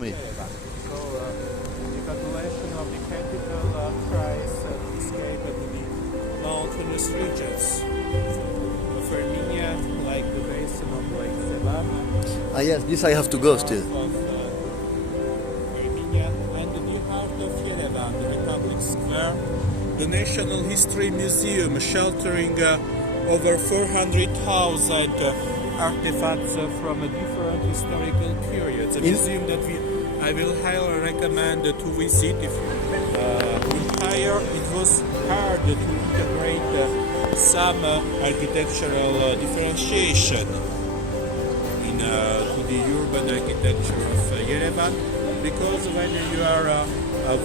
Me. So, evacuation of the capital tries to escape to the mountainous regions of Armenia, like the basin of Lake Sevan, Ah yes, this I have to go still. of Armenia, and the heart of Yerevan, the Republic Square, the National History Museum, sheltering over 400,000 artifacts from different historical periods. A museum that I will highly recommend to visit. If it was hard to integrate some architectural differentiation to the urban architecture of Yerevan, because when you are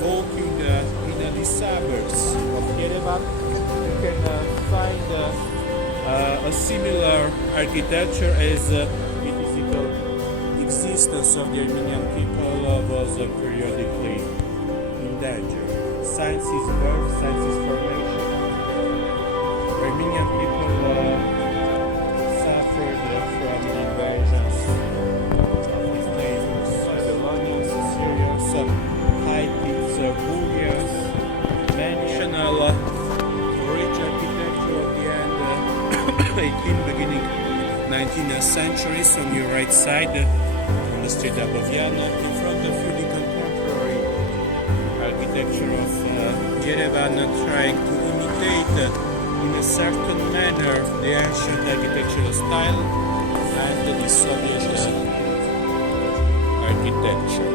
walking in the suburbs of Yerevan, you can find a similar architecture as the physical existence of the Armenian people was periodically in danger. Science is birth, science is formation. Armenian people suffered from the invasions of his neighbors, Babylonians, Assyrians, Hittites, Bulgarians, mentional rich architecture of the end 18th, beginning 19th centuries. On your right side, on the street Aboviana, in front of you the contemporary architecture of Yerevan, trying to imitate in a certain manner the ancient architectural style and the Soviet architecture.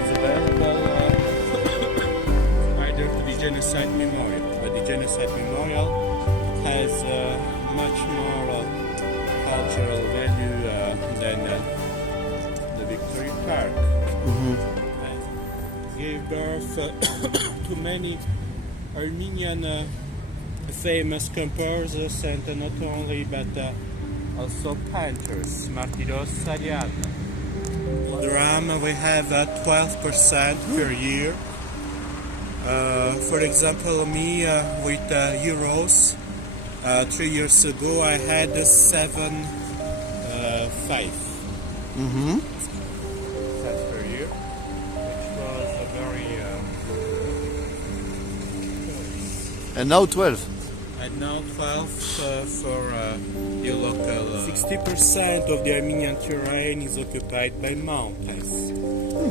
Is available either to the Genocide Memorial, but the Genocide Memorial has much more cultural value than the Victory Park. And gave birth to many Armenian famous composers, and not only, but also painters. Martyros Saryan. Dram, we have 12% per year. For example, me with euros, 3 years ago I had 7.5 cents per year, which was a very And now 12. and now 12 for the local. 60% of the Armenian terrain is occupied by mountains,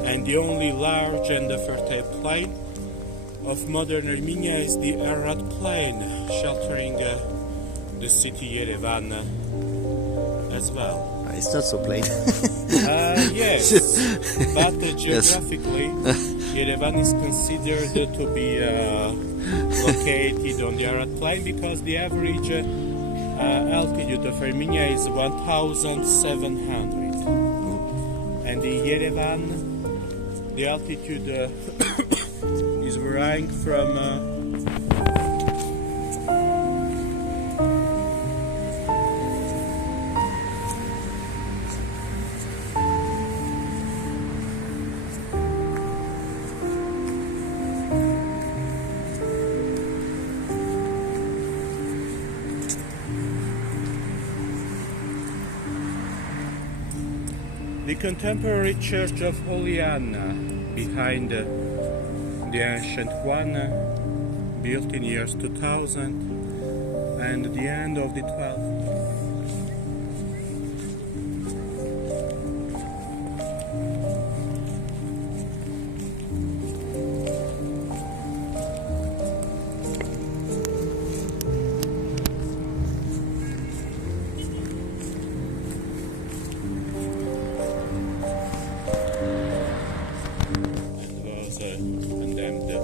and the only large and fertile plain of modern Armenia is the Arat Plain, sheltering the city Yerevan as well. It's not so plain. Yes, but geographically, Yerevan is considered to be located on the Arat Plain because the average altitude of Armenia is 1,700, and in Yerevan, the altitude is varying from the contemporary church of Holy Anna behind the ancient one, built in years 2000 and the end of the 12th. Condemned to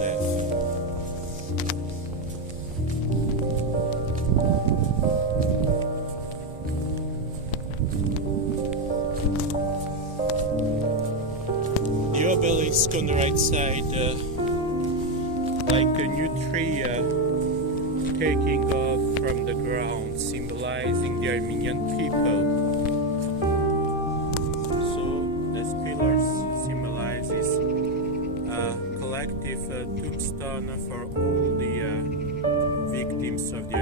death. The obelisk on the right side, like a new tree taking off from the ground, symbolizing the Armenian people. So these pillars symbolizes collective tombstone for all the victims of the